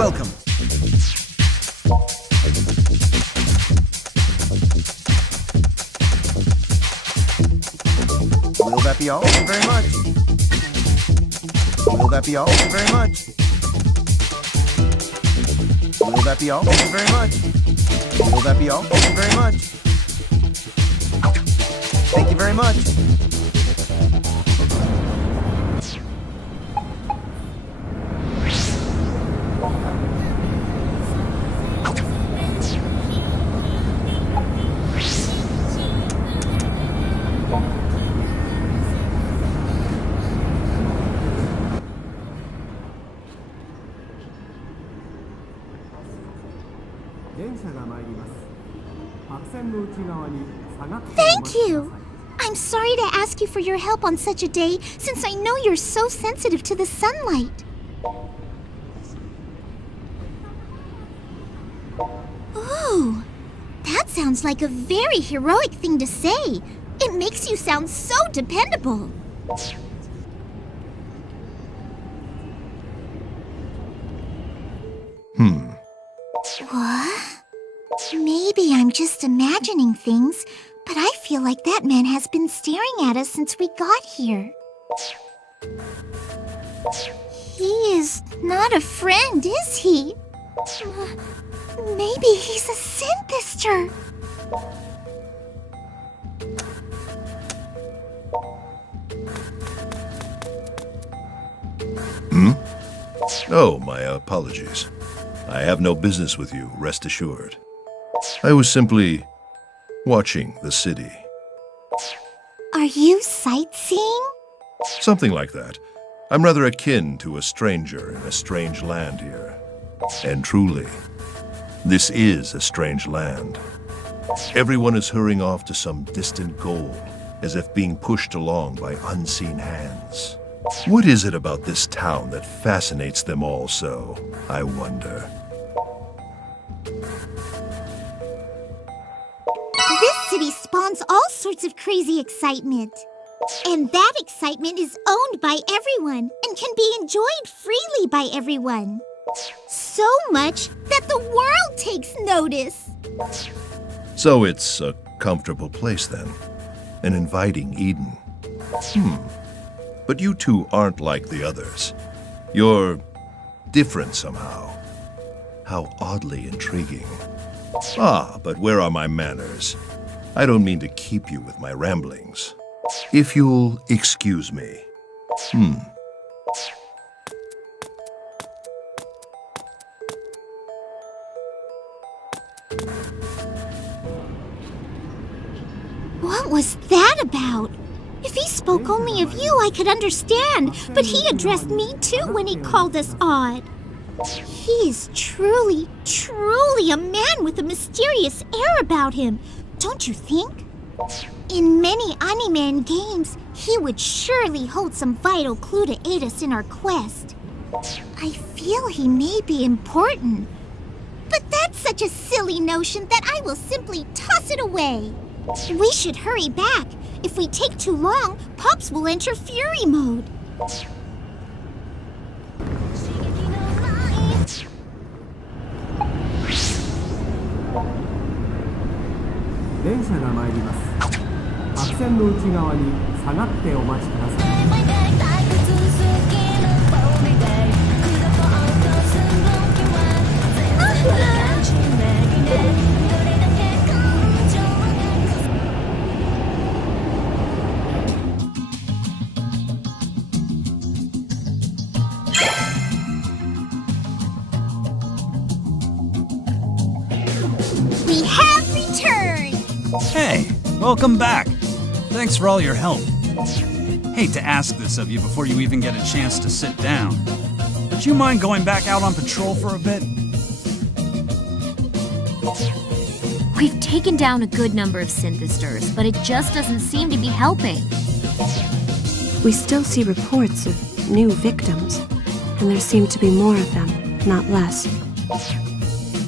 Welcome. Will that be all? Thank you very much. Will that be all? Thank you very much. Will that be all? Thank you very much. Will that be all? Thank you very much. Thank you very much. Thank you! I'm sorry to ask you for your help on such a day, since I know you're so sensitive to the sunlight. Ooh, that sounds like a very heroic thing to say. It makes you sound so dependable. What? Maybe I'm just imagining things, but I feel like that man has been staring at us since we got here. He is not a friend, is he? Maybe he's a synthester. Oh, my apologies. I have no business with you, rest assured. I was simply watching the city. Are you sightseeing? Something like that. I'm rather akin to a stranger in a strange land here. And truly, this is a strange land. Everyone is hurrying off to some distant goal, as if being pushed along by unseen hands. What is it about this town that fascinates them all so, I wonder? This city spawns all sorts of crazy excitement. And that excitement is owned by everyone and can be enjoyed freely by everyone. So much that the world takes notice. So it's a comfortable place then. An inviting Eden. But you two aren't like the others. You're different somehow. How oddly intriguing. But where are my manners? I don't mean to keep you with my ramblings. If you'll excuse me. What was that about? If he spoke only of you, I could understand, but he addressed me too when he called us odd. He is truly, truly a man with a mysterious air about him, don't you think? In many anime games, he would surely hold some vital clue to aid us in our quest. I feel he may be important, but that's such a silly notion that I will simply toss it away. We should hurry back. If we take too long, Pops will enter fury mode. We have returned! Hey, welcome back. Thanks for all your help. Hate to ask this of you before you even get a chance to sit down. Would you mind going back out on patrol for a bit? We've taken down a good number of synthesters, but it just doesn't seem to be helping. We still see reports of new victims, and there seem to be more of them, not less.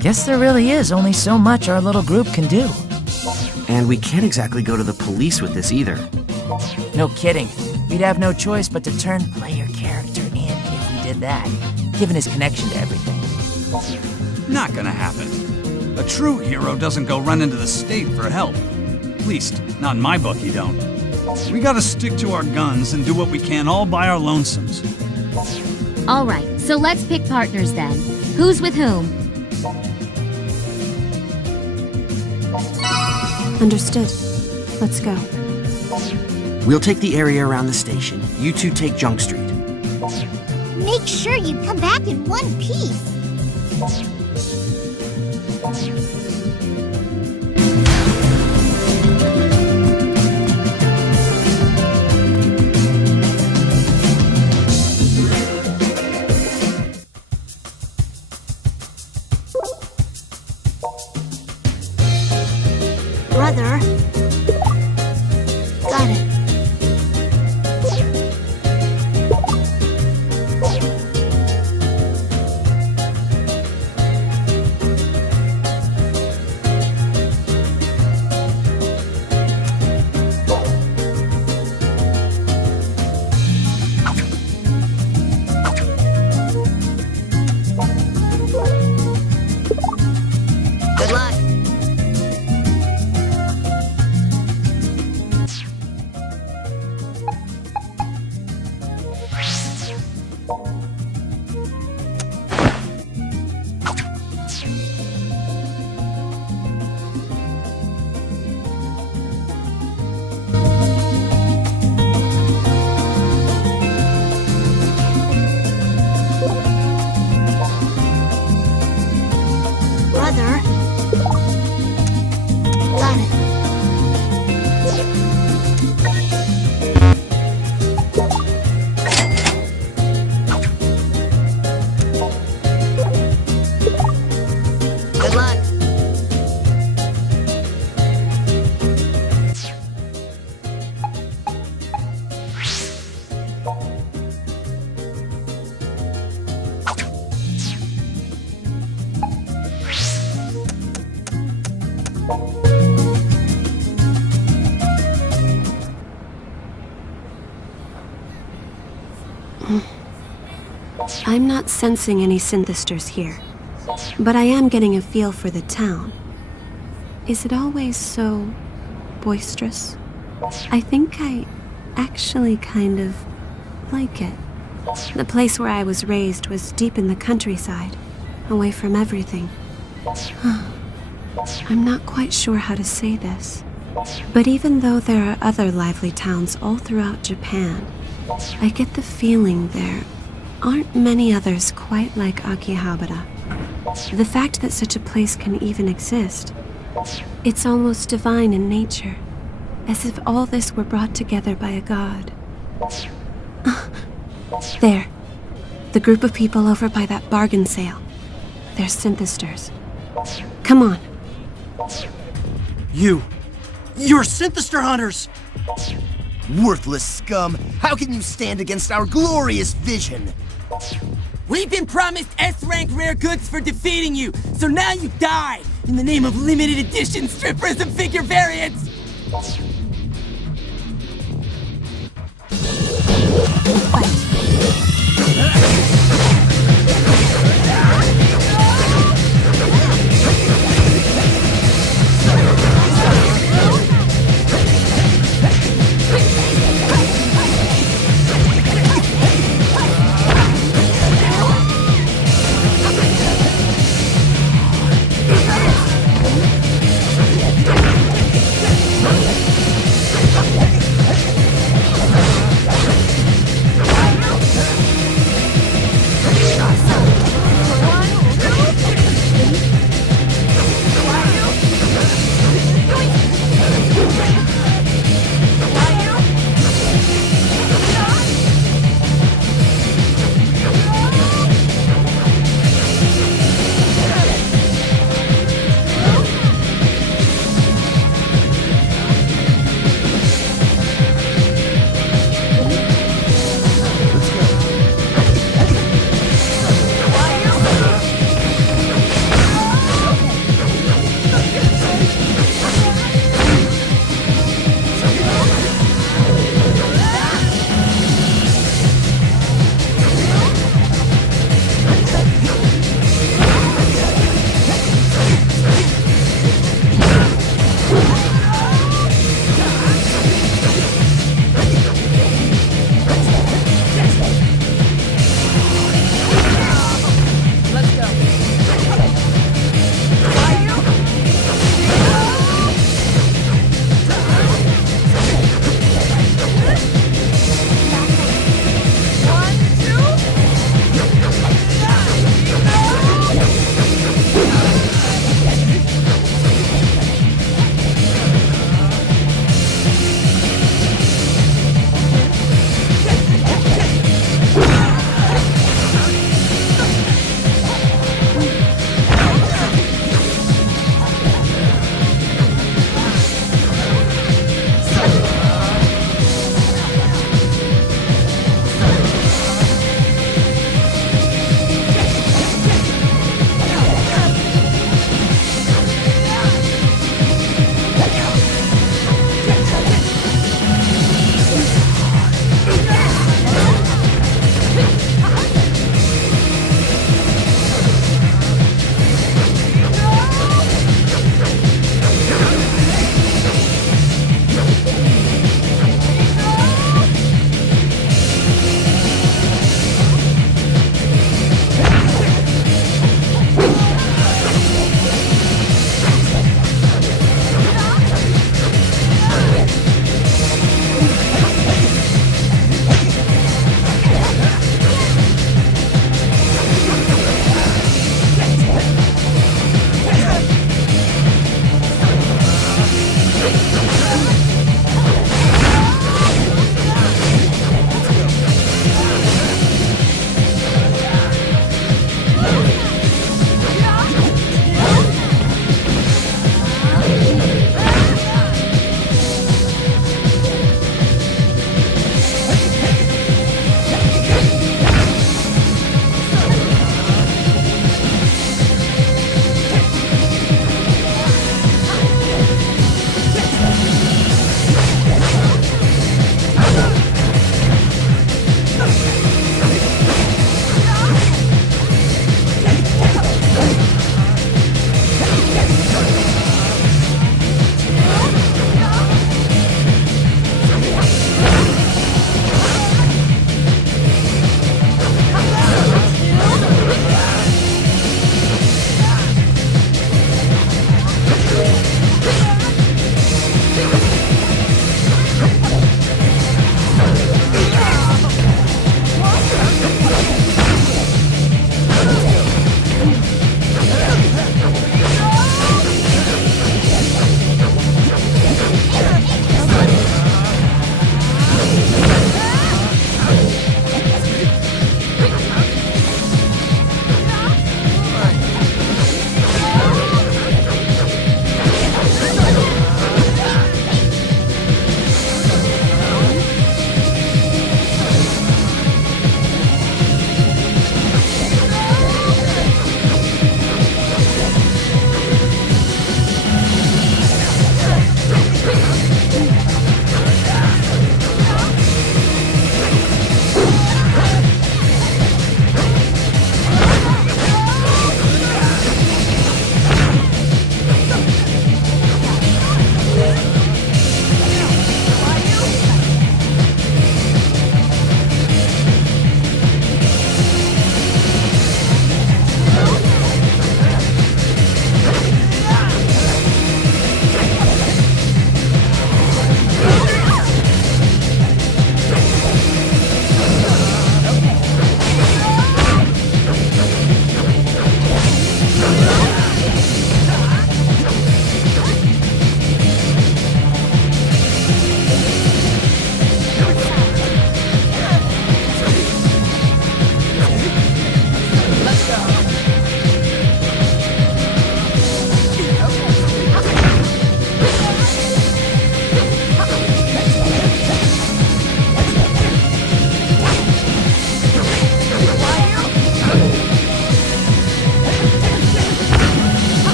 Guess there really is only so much our little group can do. And we can't exactly go to the police with this either. No kidding. We'd have no choice but to turn player character in if we did that, given his connection to everything. Not gonna happen. A true hero doesn't go run into the state for help. At least, not in my book, you don't. We gotta stick to our guns and do what we can all by our lonesomes. All right, so let's pick partners then. Who's with whom? Understood. Let's go. We'll take the area around the station. You two take Junk Street. Make sure you come back in one piece. Brother. Got it. Good luck. Brother. Got it. Good luck. I'm not sensing any synthesters here, but I am getting a feel for the town. Is it always so boisterous? I think I actually kind of like it. The place where I was raised was deep in the countryside, away from everything. I'm not quite sure how to say this, but even though there are other lively towns all throughout Japan, I get the feeling there aren't many others quite like Akihabara. The fact that such a place can even exist, it's almost divine in nature, as if all this were brought together by a god. There, the group of people over by that bargain sale. They're synthesters. Come on. You're synthester hunters! Worthless scum! How can you stand against our glorious vision? We've been promised S-rank rare goods for defeating you, so now you die! In the name of limited edition strippers and figure variants!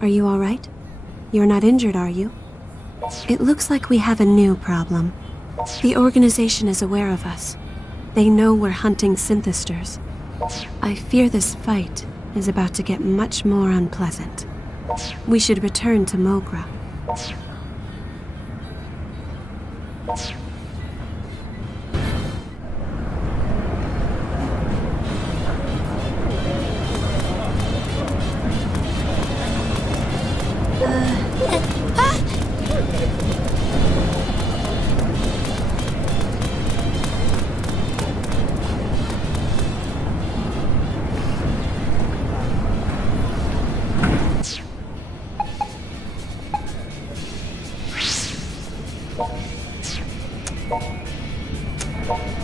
Are you all right? You're not injured, are you? It looks like we have a new problem. The organization is aware of us. They know we're hunting synthesters. I fear this fight is about to get much more unpleasant. We should return to Mogra. Uh.